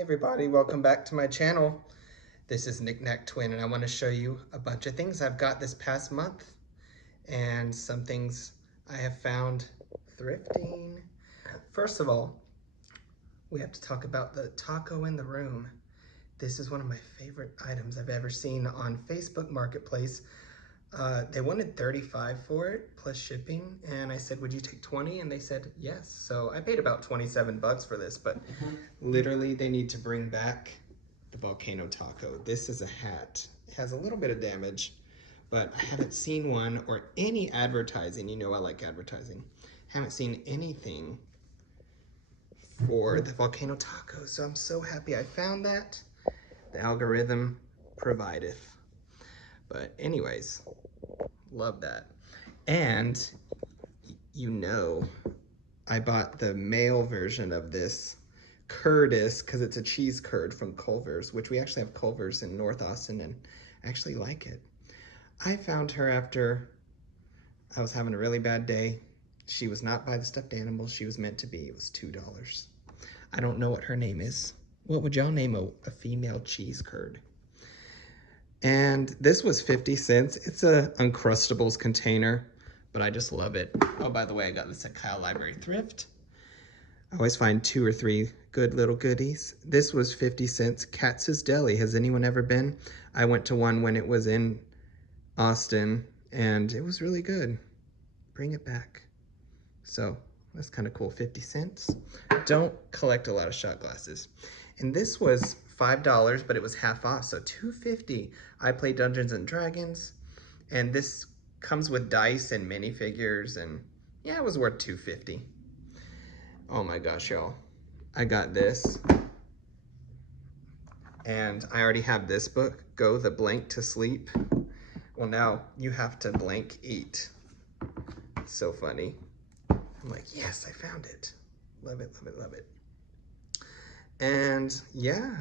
Hey everybody, welcome back to my channel. This is Knickknack Twin and I want to show you a bunch of things I've got this past month and some things I have found thrifting. First of all, we have to talk about the taco in the room. This is one of my favorite items I've ever seen on Facebook Marketplace. They wanted $35 for it plus shipping, and I said, would you take 20? And they said yes. So I paid about 27 bucks for this, but literally they need to bring back the volcano taco. This is a hat. It has a little bit of damage, but I haven't seen one or any advertising. You know I like advertising. Haven't seen anything for the volcano taco, so I'm so happy I found that. The algorithm provideth. But anyways, love that. And you know, I bought the male version of this Curtis because it's a cheese curd from Culver's, which we actually have Culver's in North Austin and I actually like it. I found her after I was having a really bad day. She was not by the stuffed animal she was meant to be. It was $2. I don't know what her name is. What would y'all name a female cheese curd? And this was 50 cents. It's a Uncrustables container, but I just love it. Oh, by the way, I got this at Kyle Library Thrift. I always find 2 or 3 good little goodies. This was 50 cents. Katz's Deli. Has anyone ever been? I went to one when it was in Austin, and it was really good. Bring it back. So that's kind of cool. 50 cents. Don't collect a lot of shot glasses. And this was $5, but it was half off, so $2.50. I play Dungeons and Dragons, and this comes with dice and minifigures, and yeah, it was worth $2.50. Oh my gosh, y'all. I got this, and I already have this book, Go the Blank to Sleep. Well, now you have to blank eat. It's so funny. I'm like, yes, I found it. Love it, love it, love it. And yeah.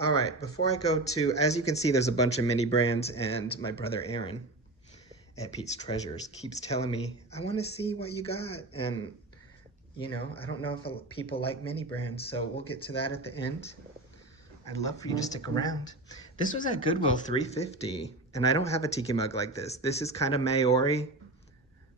All right, before I go to, as you can see, there's a bunch of mini brands, and my brother Aaron at Pete's Treasures keeps telling me, I want to see what you got. And, you know, I don't know if people like mini brands, so we'll get to that at the end. I'd love for you to stick around. This was at Goodwill, $3.50, and I don't have a tiki mug like this. This is kind of Maori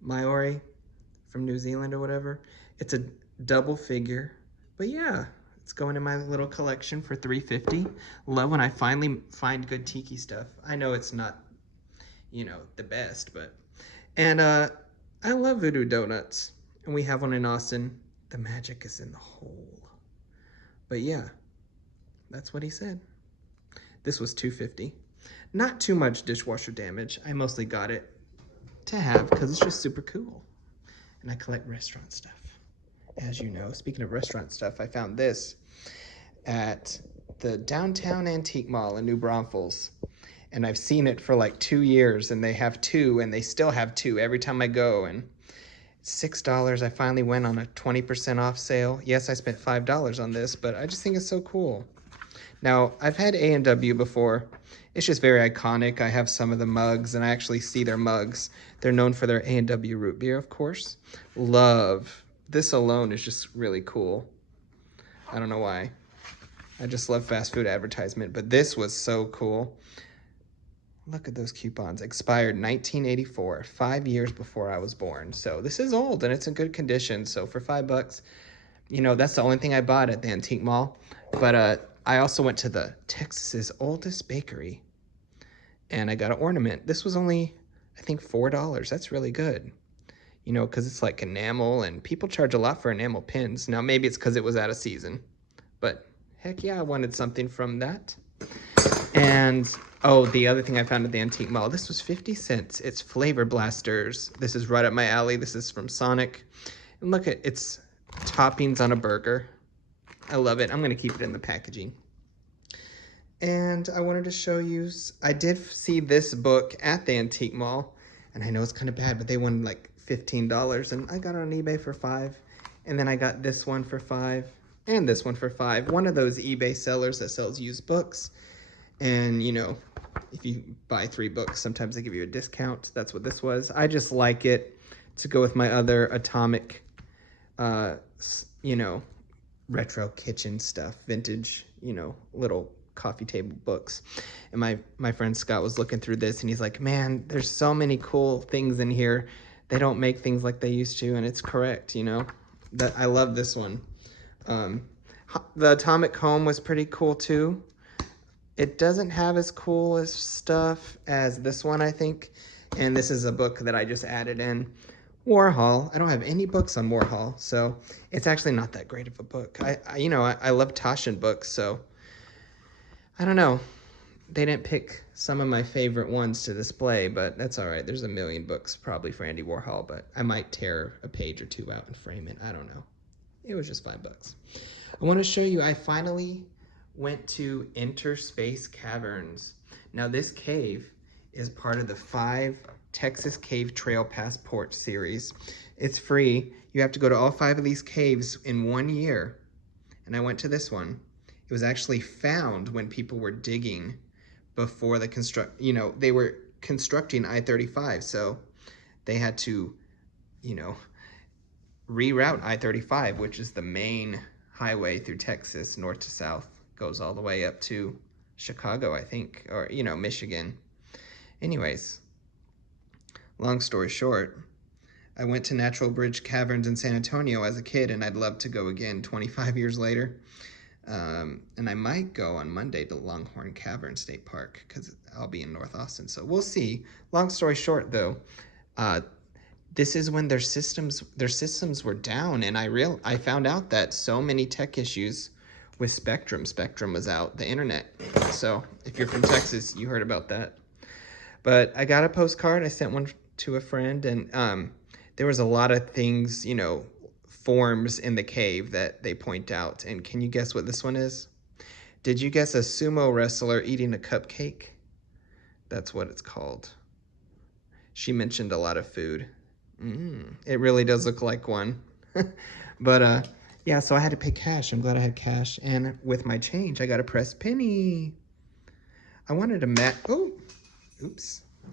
from New Zealand or whatever. It's a double figure, but yeah. It's going in my little collection for $3.50. Love when I finally find good tiki stuff. I know it's not, you know, the best, but... And I love Voodoo Donuts. And we have one in Austin. The magic is in the hole. But yeah, that's what he said. This was $2.50. Not too much dishwasher damage. I mostly got it to have because it's just super cool. And I collect restaurant stuff. As you know, speaking of restaurant stuff, I found this at the Downtown Antique Mall in New Braunfels. And I've seen it for like 2 years, and they have 2, and they still have 2 every time I go. And it's $6. I finally went on a 20% off sale. Yes, I spent $5 on this, but I just think it's so cool. Now, I've had A&W before. It's just very iconic. I have some of the mugs, and I actually see their mugs. They're known for their A&W root beer, of course. Love. This alone is just really cool. I don't know why. I just love fast food advertisement, but this was so cool. Look at those coupons. Expired 1984, 5 years before I was born. So this is old and it's in good condition. So for $5, you know, that's the only thing I bought at the antique mall. But I also went to the Texas's oldest bakery and I got an ornament. This was only, I think, $4. That's really good. You know, because it's like enamel, and people charge a lot for enamel pins. Now, maybe it's because it was out of season, but heck yeah, I wanted something from that. And, oh, the other thing I found at the antique mall, this was 50 cents. It's Flavor Blasters. This is right up my alley. This is from Sonic. And look at it's toppings on a burger. I love it. I'm going to keep it in the packaging. And I wanted to show you, I did see this book at the antique mall, and I know it's kind of bad, but they wanted like $15, and I got it on eBay for $5. And then I got this one for $5 and this one for $5. One of those eBay sellers that sells used books. And you know, if you buy 3 books, sometimes they give you a discount. That's what this was. I just like it to go with my other Atomic, you know, retro kitchen stuff, vintage, you know, little coffee table books. And my friend Scott was looking through this and he's like, man, there's so many cool things in here. They don't make things like they used to, and it's correct, you know. That I love this one. The Atomic Home was pretty cool too. It doesn't have as cool as stuff as this one, I think. And this is a book that I just added in. Warhol. I don't have any books on Warhol, so it's actually not that great of a book. I love Taschen books, so I don't know. They didn't pick some of my favorite ones to display, but that's all right. There's a million books probably for Andy Warhol, but I might tear a page or two out and frame it. I don't know. It was just $5. I want to show you, I finally went to Innerspace Caverns. Now this cave is part of the 5 Texas Cave Trail Passport series. It's free. You have to go to all 5 of these caves in 1 year. And I went to this one. It was actually found when people were digging before they were constructing I-35. So they had to, reroute I-35, which is the main highway through Texas, north to south, goes all the way up to Chicago, I think, or, Michigan. Anyways, long story short, I went to Natural Bridge Caverns in San Antonio as a kid, and I'd love to go again 25 years later. And I might go on Monday to Longhorn Cavern State Park because I'll be in North Austin, so we'll see. Long story short, though, this is when their systems were down, and I found out that so many tech issues with Spectrum was out, the internet. So if you're from Texas, you heard about that. But I got a postcard. I sent one to a friend, and there was a lot of things, forms in the cave that they point out. And can you guess what this one is? Did you guess a sumo wrestler eating a cupcake? That's what it's called. She mentioned a lot of food. It really does look like one. But yeah, so I had to pay cash. I'm glad I had cash. And with my change, I got a pressed penny. I wanted a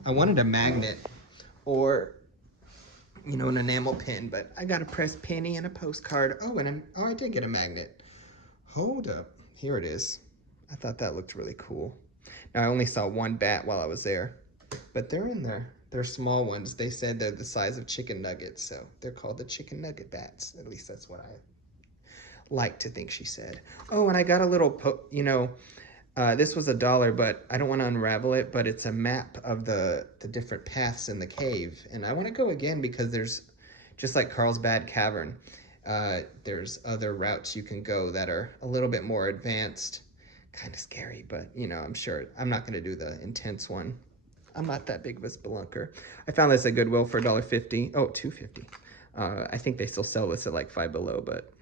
I wanted a magnet or, an enamel pin, but I got a pressed penny and a postcard. I did get a magnet. Hold up. Here it is. I thought that looked really cool. Now, I only saw one bat while I was there, but they're in there. They're small ones. They said they're the size of chicken nuggets, so they're called the chicken nugget bats. At least that's what I like to think she said. Oh, and I got a little, this was $1, but I don't want to unravel it, but it's a map of the different paths in the cave. And I want to go again because there's, just like Carlsbad Cavern, there's other routes you can go that are a little bit more advanced. Kind of scary, but, I'm sure I'm not going to do the intense one. I'm not that big of a spelunker. I found this at Goodwill for $1.50. Oh, $2.50. I think they still sell this at like $5 Below, but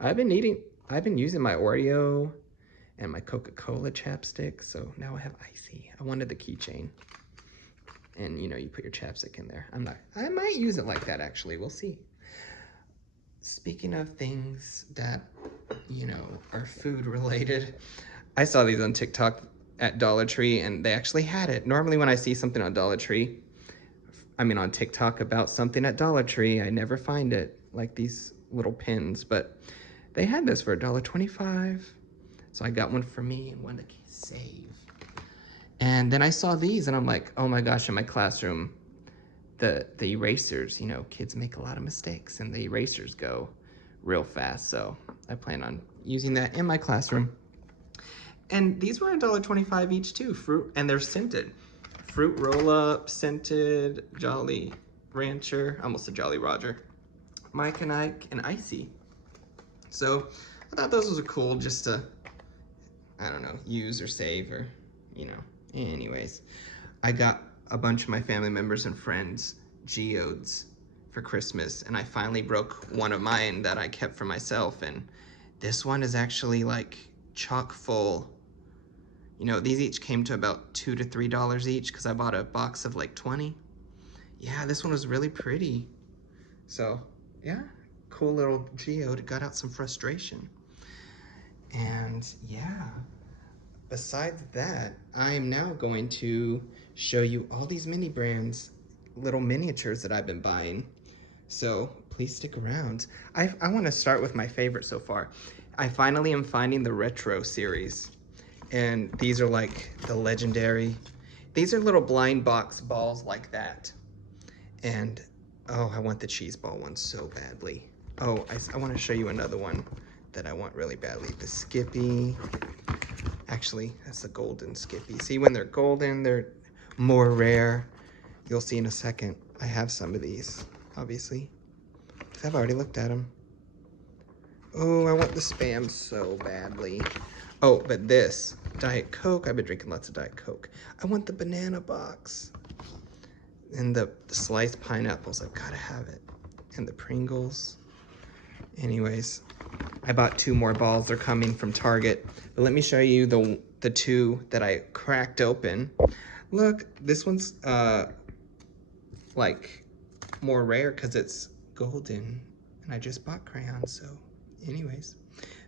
I've been using my Oreo and my Coca-Cola chapstick, so now I have Icy. I wanted the keychain. And, you put your chapstick in there. I might use it like that, actually. We'll see. Speaking of things that, are food-related, I saw these on TikTok at Dollar Tree, and they actually had it. Normally when I see something on on TikTok about something at Dollar Tree, I never find it, like these little pins, but they had this for $1.25. So I got one for me and one to save. And then I saw these and I'm like, oh my gosh, in my classroom, the erasers, kids make a lot of mistakes and the erasers go real fast. So I plan on using that in my classroom. And these were $1.25 each too, and they're scented. Fruit roll-up, scented, Jolly Rancher, almost a Jolly Roger, Mike and Ike, and Icy. So I thought those were cool just to, use or save or, Anyways, I got a bunch of my family members and friends geodes for Christmas, and I finally broke one of mine that I kept for myself, and this one is actually like chock full. These each came to about $2 to $3 each because I bought a box of like 20. Yeah, this one was really pretty. So, yeah, cool little geode. Got out some frustration. And yeah, besides that, I am now going to show you all these mini brands, little miniatures that I've been buying. So please stick around. I want to start with my favorite so far. I finally am finding the retro series. And these are like the legendary. These are little blind box balls like that. And, oh, I want the cheese ball one so badly. Oh, I want to show you another one that I want really badly. The Skippy. Actually, that's the golden Skippy. See, when they're golden, they're more rare. You'll see in a second. I have some of these, obviously. I've already looked at them. Oh, I want the Spam so badly. Oh, but this, Diet Coke. I've been drinking lots of Diet Coke. I want the banana box. And the sliced pineapples, I've gotta have it. And the Pringles. Anyways, I bought 2 more balls. They're coming from Target. But let me show you the 2 that I cracked open. Look, this one's like more rare because it's golden. And I just bought crayons, so anyways.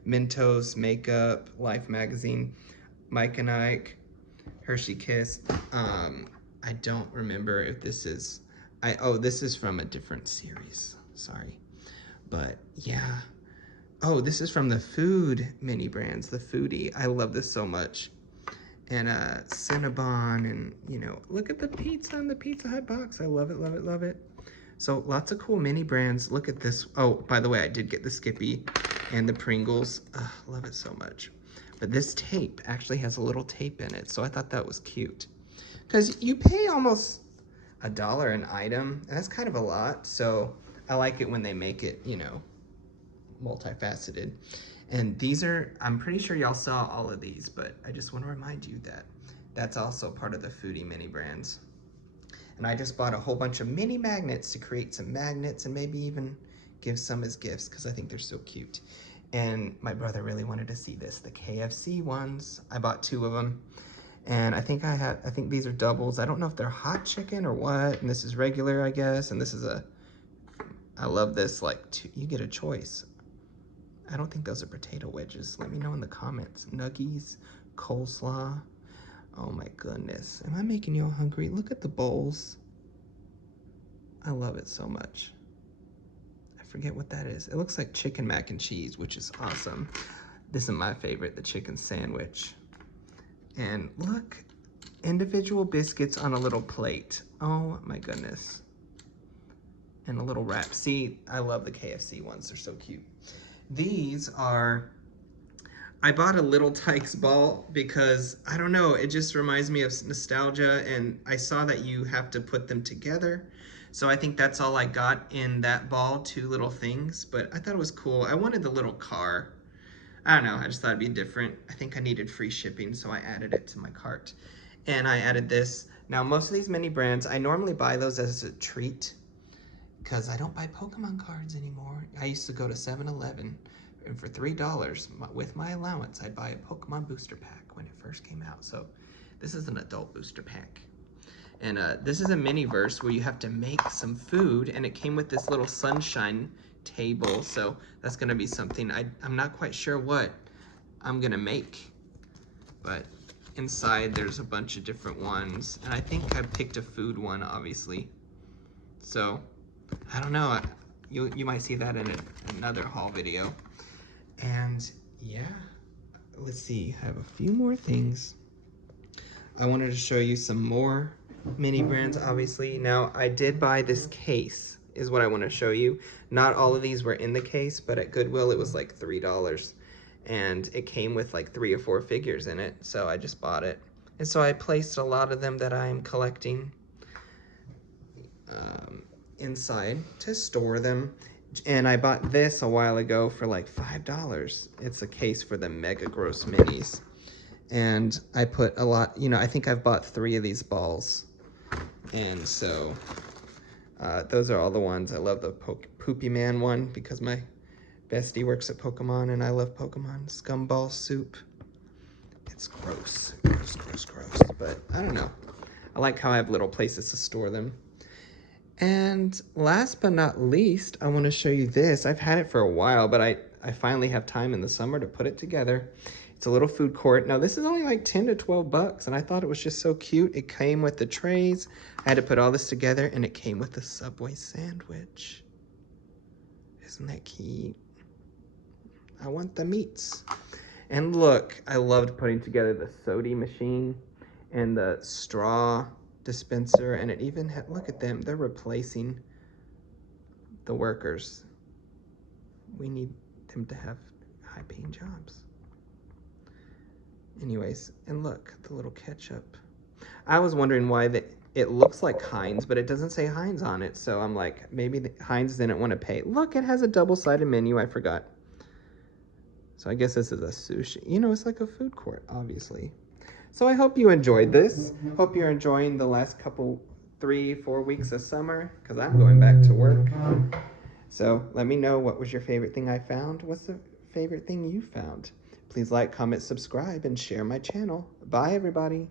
Mentos, Makeup, Life Magazine, Mike and Ike, Hershey Kiss. I don't remember if this is, oh, this is from a different series, sorry. But yeah. Oh, this is from the food mini brands, the Foodie. I love this so much. And Cinnabon, and you know, look at the pizza on the Pizza Hut box. I love it, love it, love it. So lots of cool mini brands. Look at this. Oh, by the way, I did get the Skippy and the Pringles. Love it so much. But this tape actually has a little tape in it, so I thought that was cute. Because you pay almost $1 an item, and that's kind of a lot. So I like it when they make it, you know, multifaceted. And these are, I'm pretty sure y'all saw all of these, but I just want to remind you that that's also part of the Foodie mini brands. And I just bought a whole bunch of mini magnets to create some magnets and maybe even give some as gifts because I think they're so cute. And my brother really wanted to see this, the KFC ones. I bought 2 of them. And I think these are doubles. I don't know if they're hot chicken or what. And this is regular, I guess. And this is I love this, like, you get a choice. I don't think those are potato wedges. Let me know in the comments. Nuggies, coleslaw. Oh my goodness. Am I making you all hungry? Look at the bowls. I love it so much. I forget what that is. It looks like chicken mac and cheese, which is awesome. This is my favorite, the chicken sandwich. And look, individual biscuits on a little plate. Oh my goodness. And a little wrap. See, I love the KFC ones. They're so cute. These are, I bought a Little Tikes ball because, I don't know, it just reminds me of nostalgia, and I saw that you have to put them together. So I think that's all I got in that ball, 2 little things, but I thought it was cool. I wanted the little car. I don't know, I just thought it'd be different. I think I needed free shipping, so I added it to my cart. And I added this. Now, most of these mini brands, I normally buy those as a treat because I don't buy Pokemon cards anymore. I used to go to 7-Eleven, and for $3 with my allowance, I'd buy a Pokemon booster pack when it first came out. So this is an adult booster pack. And this is a mini verse where you have to make some food, and it came with this little sunshine table. So that's gonna be something, I'm not quite sure what I'm gonna make, but inside there's a bunch of different ones. And I think I picked a food one, obviously. So I don't know, you might see that in another haul video. And yeah, let's see, I have a few more things. I wanted to show you some more mini brands, obviously. Now, I did buy this case, is what I want to show you. Not all of these were in the case, but at Goodwill it was like $3. And it came with like 3 or 4 figures in it, so I just bought it. And so I placed a lot of them that I'm collecting inside to store them. And I bought this a while ago for like $5. It's a case for the Mega Gross Minis. And I put a lot, you know, I think I've bought 3 of these balls. And so those are all the ones. I love the Poopy Man one because my bestie works at Pokemon and I love Pokemon. Scumball Soup. It's gross. Gross, gross, gross. But I don't know. I like how I have little places to store them. And last but not least, I want to show you this. I've had it for a while, but I finally have time in the summer to put it together. It's a little food court. Now, this is only like 10 to 12 bucks, and I thought it was just so cute. It came with the trays. I had to put all this together, and it came with the Subway sandwich. Isn't that cute? I want the meats. And look, I loved putting together the soda machine and the straw dispenser, and it even had, look at them, they're replacing the workers. We need them to have high-paying jobs. Anyways, and look, the little ketchup. I was wondering why it looks like Heinz, but it doesn't say Heinz on it, so I'm like, maybe Heinz didn't want to pay. Look, it has a double-sided menu, I forgot. So I guess this is a sushi. You know, it's like a food court, obviously. So I hope you enjoyed this. Hope you're enjoying the last couple, 3-4 weeks of summer, because I'm going back to work. So let me know, what was your favorite thing I found? What's the favorite thing you found? Please like, comment, subscribe, and share my channel. Bye, everybody.